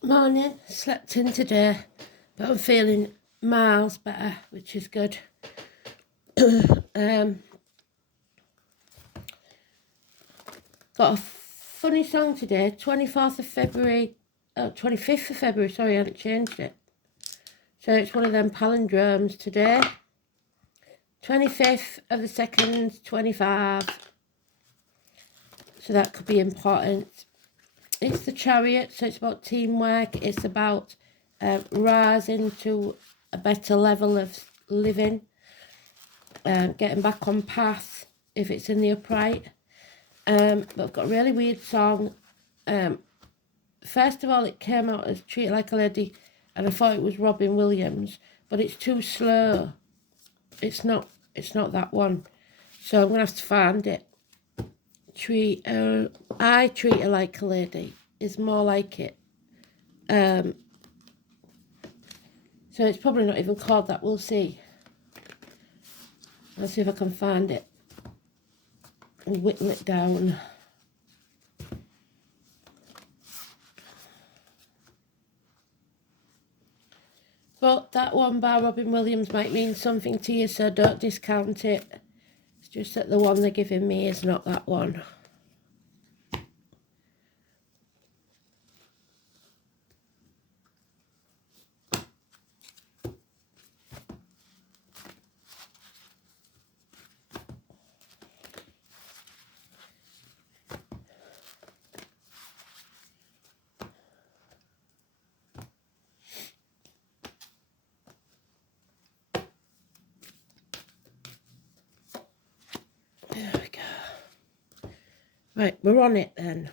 Morning, slept in today, but I'm feeling miles better, which is good. Got a funny song today, 24th of February, 25th of February, sorry, I haven't changed it. So it's one of them palindromes today. 25th of the 2nd, 25. So that could be important. It's the Chariot, so it's about teamwork. It's about rising to a better level of living, getting back on path if it's in the upright. But I've got a really weird song. First of all, it came out as Treat It Like a Lady, and I thought it was Robin Williams, but it's too slow. It's not that one. So I'm going to have to find it. I Treat Her Like a Lady is more like it. So it's probably not even called that. We'll see. Let's see if I can find it and whittle it down. But that one by Robin Williams might mean something to you, so don't discount it. It's just that the one they're giving me is not that one. There we go. Right, we're on it then.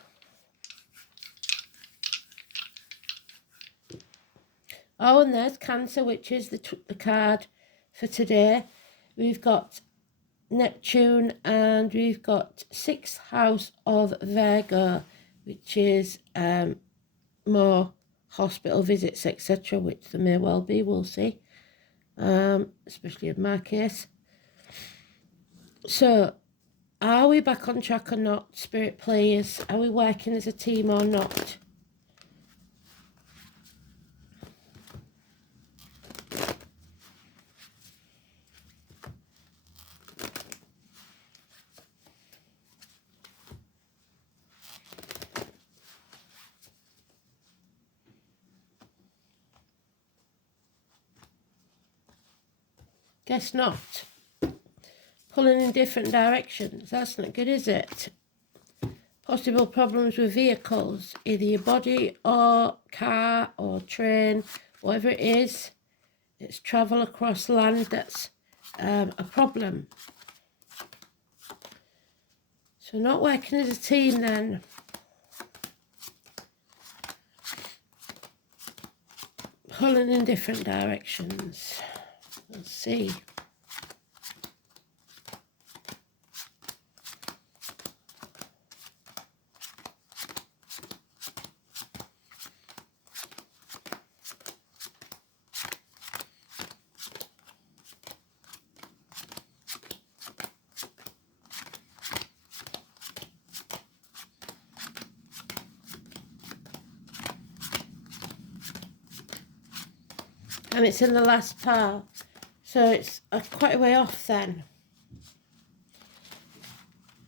Oh, and there's Cancer, which is the card for today. We've got Neptune and we've got 6th house of Virgo, which is more hospital visits, etc., which there may well be, we'll see, especially in my case. So, are we back on track or not, spirit players? Are we working as a team or not? Guess not. Pulling in different directions. That's not good, is it? Possible problems with vehicles, either your body or car or train, whatever it is. It's travel across land that's a problem. So not working as a team then. Pulling in different directions. Let's see. And it's in the last pile, so it's quite a way off then.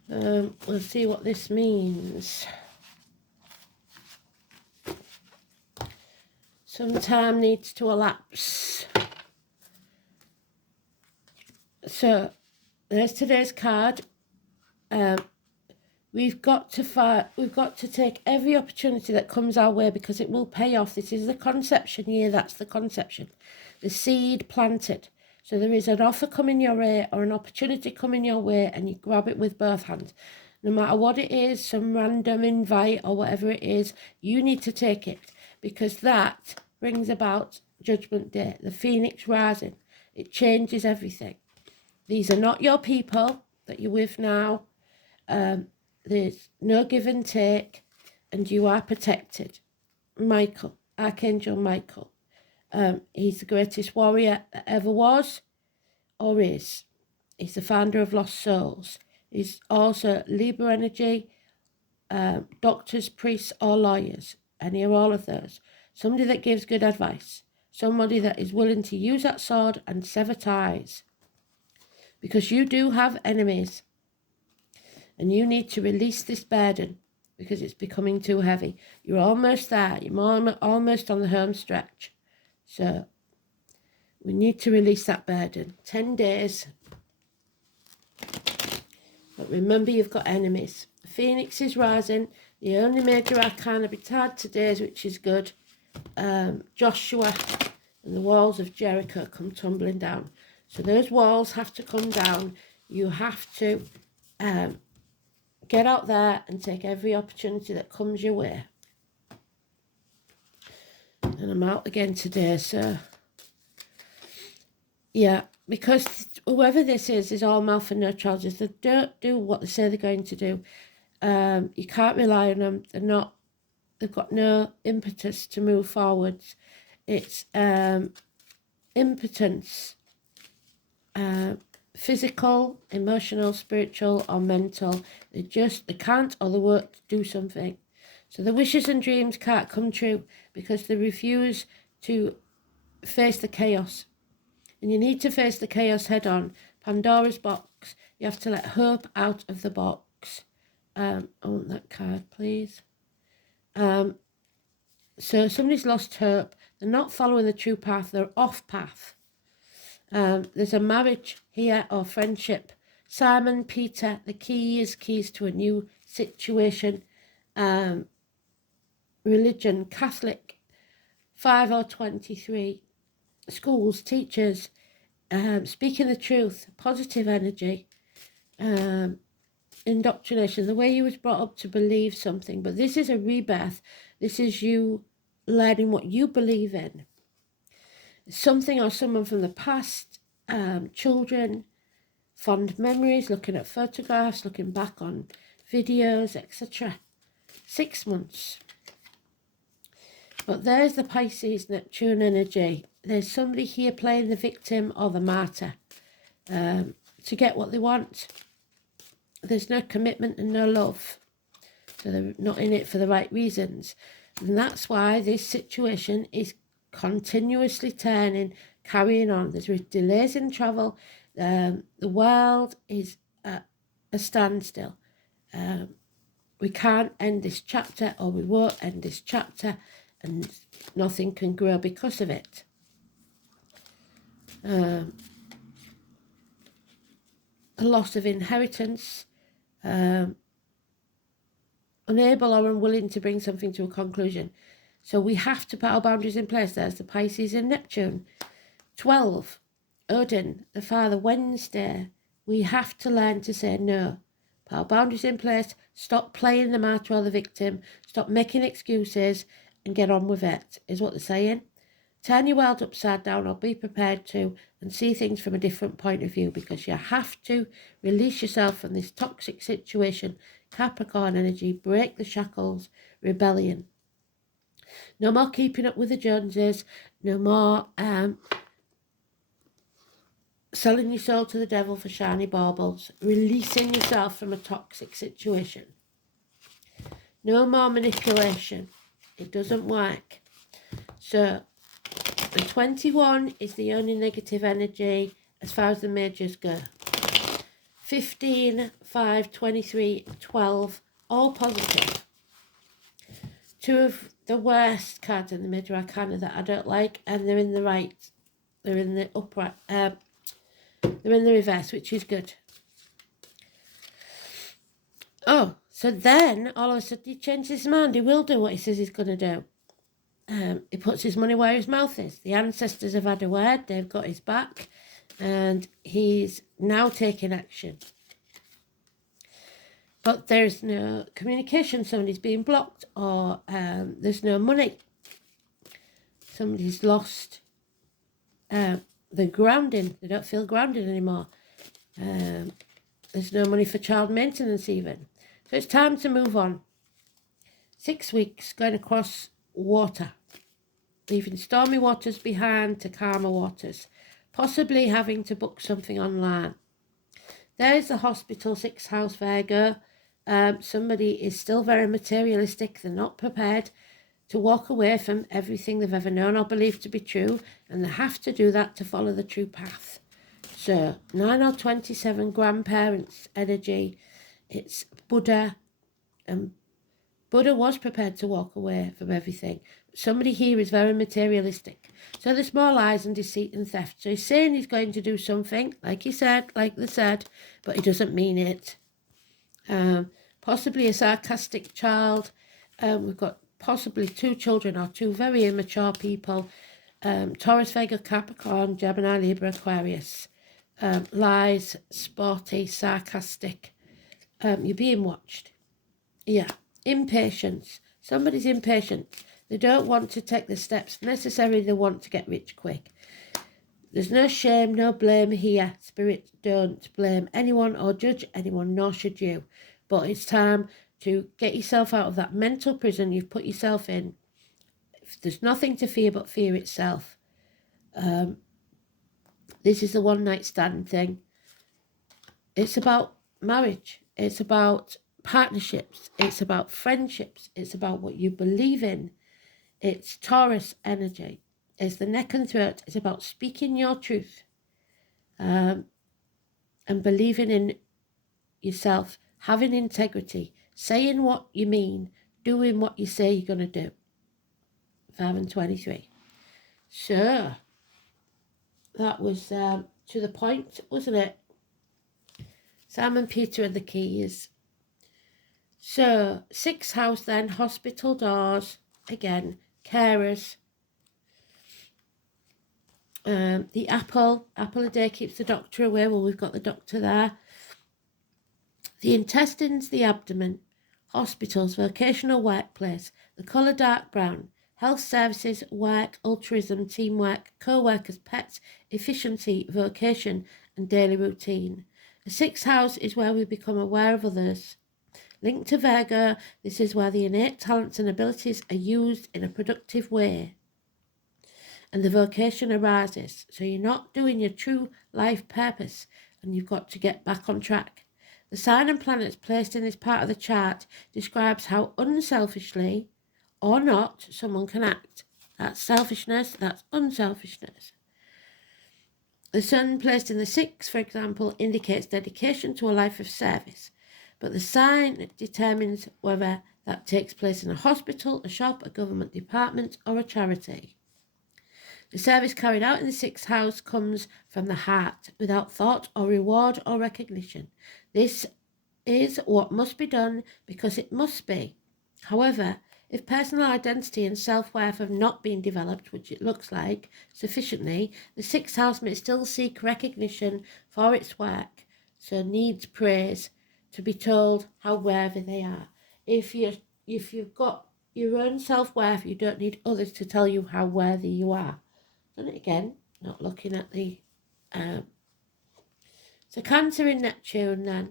We'll see what this means. Some time needs to elapse. So there's today's card. We've got to take every opportunity that comes our way because it will pay off. This is the conception year. That's the conception. The seed planted. So there is an offer coming your way or an opportunity coming your way, and you grab it with both hands. No matter what it is, some random invite or whatever it is, you need to take it because that brings about Judgment Day, the phoenix rising. It changes everything. These are not your people that you're with now. There's no give and take, and you are protected. Michael, Archangel Michael. He's the greatest warrior that ever was or is. He's the founder of Lost Souls. He's also Libra energy, doctors, priests, or lawyers, any or all of those. somebody that gives good advice, somebody that is willing to use that sword and sever ties. Because you do have enemies, and you need to release this burden because it's becoming too heavy. You're almost there. You're almost on the home stretch. So we need to release that burden. 10 days. But remember, you've got enemies. The Phoenix is rising. The only major arcana betard today, which is good. Joshua and the walls of Jericho come tumbling down. So those walls have to come down. You have to get out there and take every opportunity that comes your way. And I'm out again today, so yeah, because whoever this is all mouth and no trousers. They don't do what they say they're going to do. You can't rely on them. They've got no impetus to move forwards. It's impotence, physical, emotional, spiritual, or mental. They can't, or they won't do something. So the wishes and dreams can't come true because they refuse to face the chaos. And you need to face the chaos head on. Pandora's box. You have to let hope out of the box. I want that card, please. So somebody's lost hope. They're not following the true path. They're off path. There's a marriage here or friendship. Simon, Peter, the keys to a new situation. Religion, Catholic, 5 or 23. Schools, teachers, speaking the truth, positive energy, indoctrination, the way you was brought up to believe something. But this is a rebirth. This is you learning what you believe in. Something or someone from the past, children, fond memories, looking at photographs, looking back on videos, etc. 6 months. But there's the Pisces, Neptune energy. There's somebody here playing the victim or the martyr to get what they want. There's no commitment and no love. So they're not in it for the right reasons. And that's why this situation is continuously turning, carrying on. There's delays in travel. The world is at a standstill. We can't end this chapter, or we won't end this chapter, and nothing can grow because of it. A loss of inheritance, unable or unwilling to bring something to a conclusion. So we have to put our boundaries in place. There's the Pisces and Neptune. 12, Odin, the father, Wednesday. We have to learn to say no. Put our boundaries in place. Stop playing the martyr or the victim. Stop making excuses and get on with it, is what they're saying. Turn your world upside down, or be prepared to, and see things from a different point of view, because you have to release yourself from this toxic situation. Capricorn energy, break the shackles, rebellion. No more keeping up with the Joneses. No more selling your soul to the devil for shiny baubles. Releasing yourself from a toxic situation. No more manipulation. It doesn't work. So the 21 is the only negative energy as far as the majors go. 15, 5, 23, 12, all positive. Two of the worst cards in the major arcana that I don't like, and they're in the right. They're in the upright. They're in the reverse, which is good. Oh, so then all of a sudden he changes his mind. He will do what he says he's going to do. He puts his money where his mouth is. The ancestors have had a word. They've got his back. And he's now taking action. But there's no communication. Somebody's being blocked, or there's no money. Somebody's lost the grounding. They don't feel grounded anymore. There's no money for child maintenance even. So it's time to move on. 6 weeks going across water. Leaving stormy waters behind to calmer waters. Possibly having to book something online. There's the hospital, 6th house, Virgo. Somebody is still very materialistic. They're not prepared to walk away from everything they've ever known or believed to be true, and they have to do that to follow the true path. So 9 or 27 grandparents energy, it's Buddha, and Buddha was prepared to walk away from everything. Somebody here is very materialistic. So there's more lies and deceit and theft. So he's saying he's going to do something, like he said, like they said, but he doesn't mean it. Possibly a sarcastic child. We've got possibly 2 children or 2 very immature people. Taurus, Vega, Capricorn, Gemini, Libra, Aquarius. Lies, sporty, sarcastic. You're being watched. Yeah. Impatience. Somebody's impatient. They don't want to take the steps necessary. They want to get rich quick. There's no shame, no blame here. Spirit, don't blame anyone or judge anyone, nor should you. But it's time to get yourself out of that mental prison you've put yourself in. There's nothing to fear but fear itself. This is the one night stand thing. It's about marriage. It's about partnerships. It's about friendships. It's about what you believe in. It's Taurus energy. It's the neck and throat. It's about speaking your truth and believing in yourself, having integrity, saying what you mean, doing what you say you're going to do. 5 and 23. So, that was to the point, wasn't it? Simon Peter and the keys. So, 6th house then, hospital doors, again, carers. The apple a day keeps the doctor away. Well, we've got the doctor there. The intestines, the abdomen, hospitals, vocational workplace, the colour dark brown, health services, work, altruism, teamwork, co-workers, pets, efficiency, vocation, and daily routine. The 6th house is where we become aware of others. Linked to Virgo, this is where the innate talents and abilities are used in a productive way. And the vocation arises. So you're not doing your true life purpose and you've got to get back on track. The sign and planets placed in this part of the chart describes how unselfishly or not someone can act. That's selfishness, that's unselfishness. The sun placed in the 6th, for example, indicates dedication to a life of service. But the sign determines whether that takes place in a hospital, a shop, a government department, or a charity. The service carried out in the 6th house comes from the heart, without thought or reward or recognition. This is what must be done because it must be. However, if personal identity and self-worth have not been developed, which it looks like, sufficiently, the 6th house may still seek recognition for its work, so needs praise, to be told how worthy they are. If you've got your own self-worth, you don't need others to tell you how worthy you are. Done it again, not looking at the... So Cancer in Neptune then.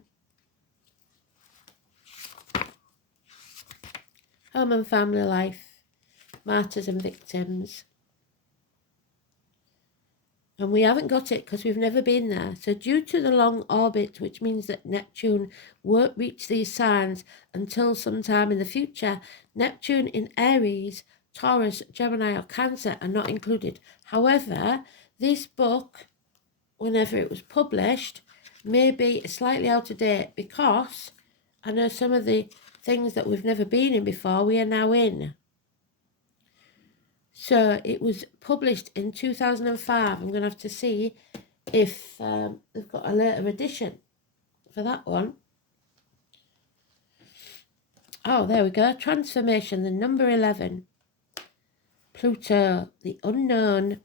Home and family life, martyrs and victims. And we haven't got it because we've never been there. So due to the long orbit, which means that Neptune won't reach these signs until sometime in the future, Neptune in Aries, Taurus, Gemini or Cancer are not included. However, this book, whenever it was published, may be slightly out of date because I know some of the things that we've never been in before, we are now in. So it was published in 2005. I'm going to have to see if they've got a later edition for that one. Oh, there we go. Transformation, the number 11. Pluto, the unknown.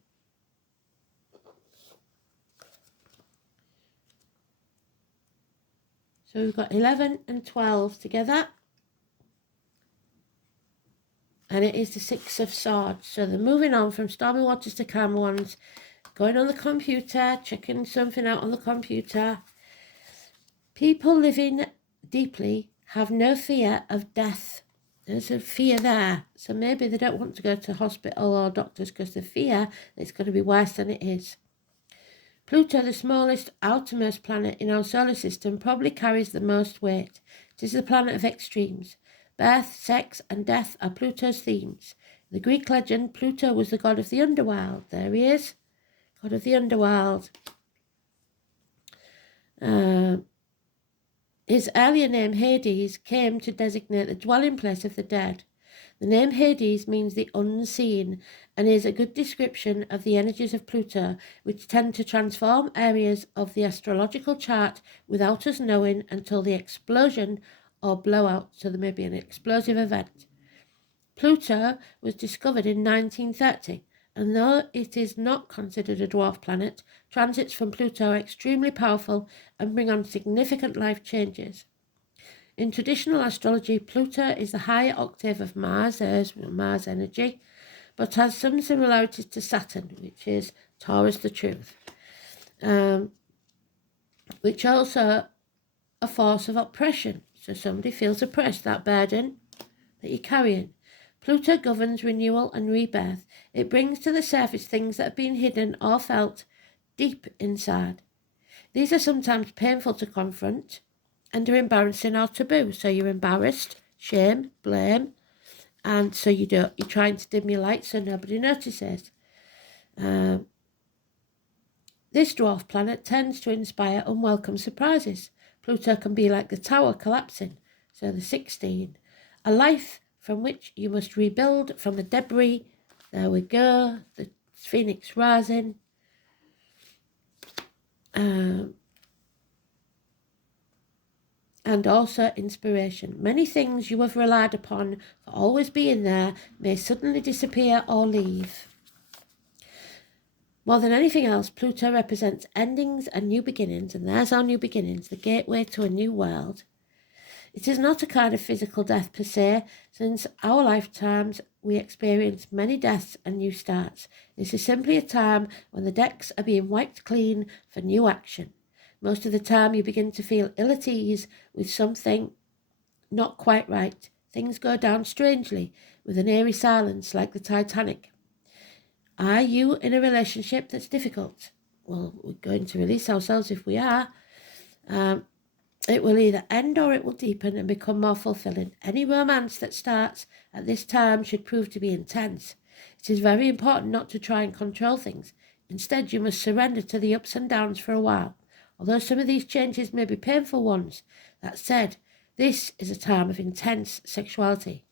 So we've got 11 and 12 together. And it is the 6 of Swords. So they're moving on from stormy waters to calm ones. Going on the computer, checking something out on the computer. People living deeply have no fear of death. There's a fear there. So maybe they don't want to go to hospital or doctors because they fear that it's going to be worse than it is. Pluto, the smallest, outermost planet in our solar system, probably carries the most weight. It is the planet of extremes. Birth, sex, and death are Pluto's themes. The Greek legend, Pluto was the god of the underworld. There he is, god of the underworld. His earlier name, Hades, came to designate the dwelling place of the dead. The name Hades means the unseen and is a good description of the energies of Pluto, which tend to transform areas of the astrological chart without us knowing until the explosion or blowout, so there may be an explosive event. Pluto was discovered in 1930, and though it is not considered a dwarf planet, transits from Pluto are extremely powerful and bring on significant life changes. In traditional astrology, Pluto is the higher octave of Mars, there's Mars energy, but has some similarities to Saturn, which is Taurus the truth, which also a force of oppression. So somebody feels oppressed, that burden that you're carrying. Pluto governs renewal and rebirth. It brings to the surface things that have been hidden or felt deep inside. These are sometimes painful to confront and are embarrassing or taboo. So you're embarrassed, shame, blame, and so you're trying to dim your light so nobody notices. This dwarf planet tends to inspire unwelcome surprises. Pluto can be like the tower collapsing, so the 16, a life from which you must rebuild from the debris. There we go, the phoenix rising. And also inspiration. Many things you have relied upon for always being there may suddenly disappear or leave. More than anything else, Pluto represents endings and new beginnings, and there's our new beginnings, the gateway to a new world. It is not a kind of physical death per se. Since our lifetimes, we experience many deaths and new starts. This is simply a time when the decks are being wiped clean for new action. Most of the time, you begin to feel ill at ease with something not quite right. Things go down strangely, with an eerie silence like the Titanic. Are you in a relationship that's difficult? Well, we're going to release ourselves if we are. It will either end or it will deepen and become more fulfilling. Any romance that starts at this time should prove to be intense. It is very important not to try and control things. Instead, you must surrender to the ups and downs for a while. Although some of these changes may be painful ones, that said, this is a time of intense sexuality.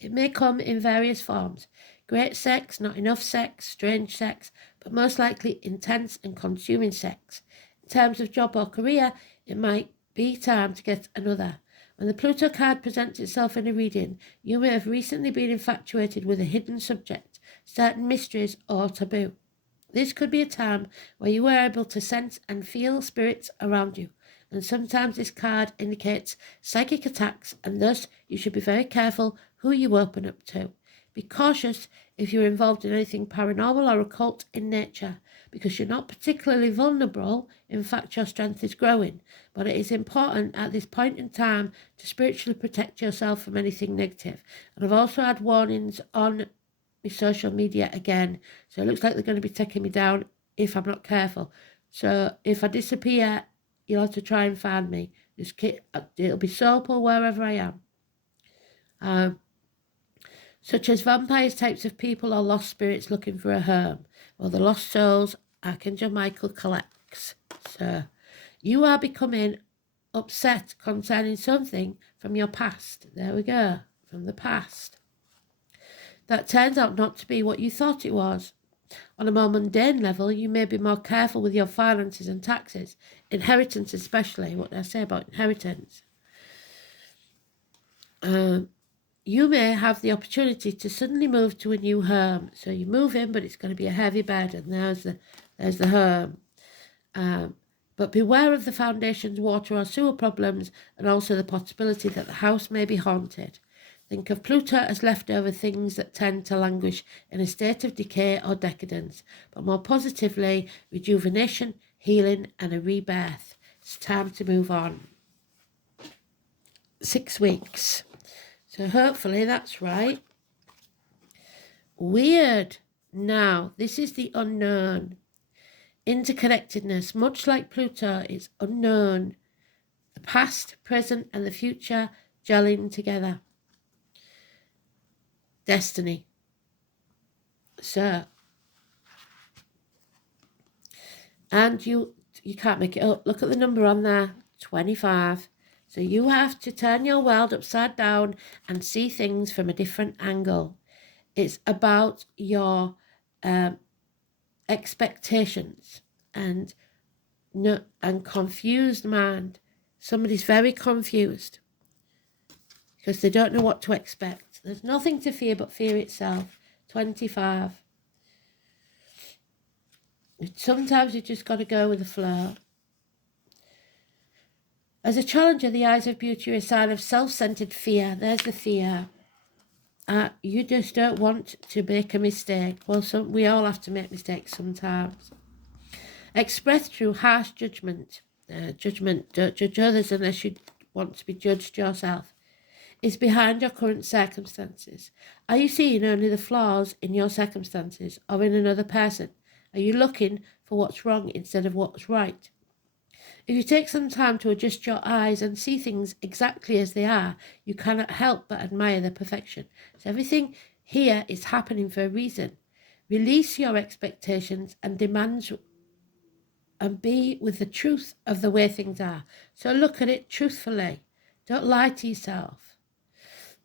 It may come in various forms. Great sex, not enough sex, strange sex, but most likely intense and consuming sex. In terms of job or career, it might be time to get another. When the Pluto card presents itself in a reading, you may have recently been infatuated with a hidden subject, certain mysteries or taboo. This could be a time where you were able to sense and feel spirits around you, and sometimes this card indicates psychic attacks, and thus you should be very careful who you open up to. Be cautious if you're involved in anything paranormal or occult in nature, because you're not particularly vulnerable. In fact, your strength is growing, but it is important at this point in time to spiritually protect yourself from anything negative. And I've also had warnings on my social media again, so it looks like they're going to be taking me down if I'm not careful. So if I disappear, you'll have to try and find me. It'll be soap or wherever I am. Such as vampires, types of people, or lost spirits looking for a home. Well, the lost souls, Archangel Michael collects. So you are becoming upset concerning something from your past. There we go, from the past. That turns out not to be what you thought it was. On a more mundane level, you may be more careful with your finances and taxes. Inheritance especially. What did I say about inheritance? You may have the opportunity to suddenly move to a new home. So you move in, but it's going to be a heavy burden. There's the home. But beware of the foundation's water or sewer problems, and also the possibility that the house may be haunted. Think of Pluto as leftover things that tend to languish in a state of decay or decadence, but more positively, rejuvenation, healing, and a rebirth. It's time to move on. 6 weeks. So hopefully that's right. Weird. Now, this is the unknown. Interconnectedness, much like Pluto, is unknown. The past, present, and the future gelling together. Destiny. So, and you can't make it up. Look at the number on there, 25. So you have to turn your world upside down and see things from a different angle. It's about your expectations and confused mind. Somebody's very confused because they don't know what to expect. There's nothing to fear but fear itself. 25. Sometimes you just got to go with the flow. As a challenger, the eyes of beauty are a sign of self-centered fear. There's the fear. You just don't want to make a mistake. Well, we all have to make mistakes sometimes. Expressed through harsh judgment. Judgment, don't judge others unless you want to be judged yourself. Is behind your current circumstances. Are you seeing only the flaws in your circumstances or in another person? Are you looking for what's wrong instead of what's right? If you take some time to adjust your eyes and see things exactly as they are, you cannot help but admire their perfection. So everything here is happening for a reason. Release your expectations and demands and be with the truth of the way things are. So look at it truthfully. Don't lie to yourself.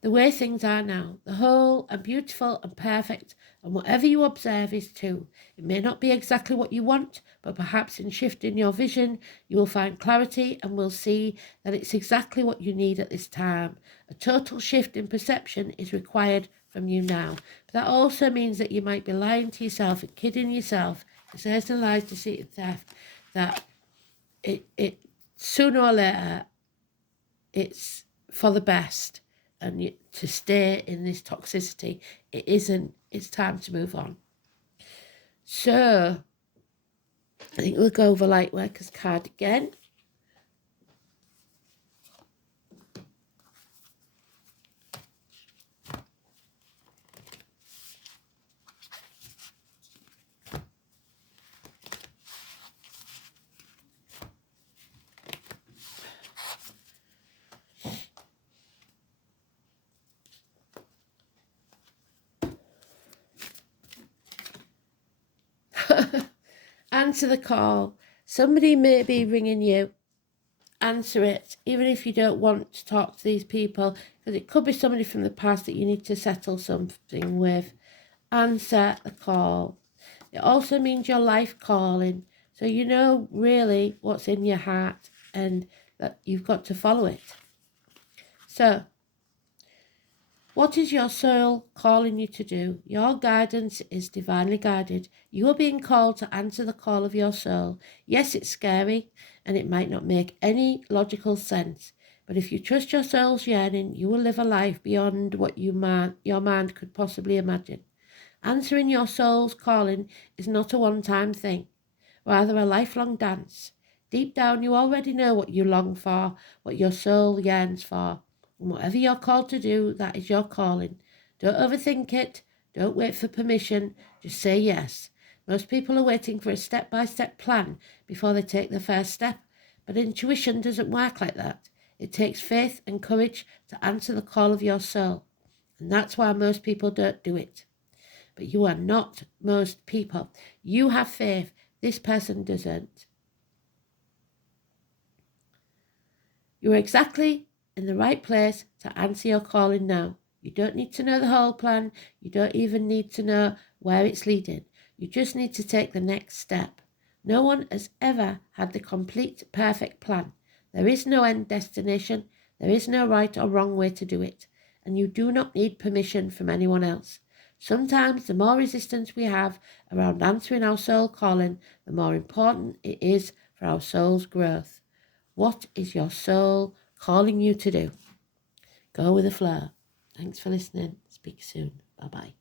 The way things are now, the whole and beautiful and perfect, and whatever you observe is too. It may not be exactly what you want, but perhaps in shifting your vision, you will find clarity and will see that it's exactly what you need at this time. A total shift in perception is required from you now. But that also means that you might be lying to yourself and kidding yourself, because there's the lies, deceit, and theft, that it sooner or later, it's for the best. And to stay in this toxicity, it isn't. It's time to move on. So, I think we'll go over Lightworker's card again. Answer the call. Somebody may be ringing you. Answer it, even if you don't want to talk to these people, because it could be somebody from the past that you need to settle something with. Answer the call. It also means your life calling. So you know really what's in your heart and that you've got to follow it. So, what is your soul calling you to do? Your guidance is divinely guided. You are being called to answer the call of your soul. Yes, it's scary and it might not make any logical sense. But if you trust your soul's yearning, you will live a life beyond what your mind could possibly imagine. Answering your soul's calling is not a one-time thing, rather a lifelong dance. Deep down, you already know what you long for, what your soul yearns for. And whatever you're called to do, that is your calling. Don't overthink it. Don't wait for permission. Just say yes. Most people are waiting for a step-by-step plan before they take the first step. But intuition doesn't work like that. It takes faith and courage to answer the call of your soul. And that's why most people don't do it. But you are not most people. You have faith. This person doesn't. You're exactly in the right place to answer your calling now. You don't need to know the whole plan. You don't even need to know where it's leading. You just need to take the next step. No one has ever had the complete, perfect plan. There is no end destination. There is no right or wrong way to do it. And you do not need permission from anyone else. Sometimes the more resistance we have around answering our soul calling, the more important it is for our soul's growth. What is your soul calling you to do? Go with the flow. Thanks for listening. Speak soon. Bye-bye.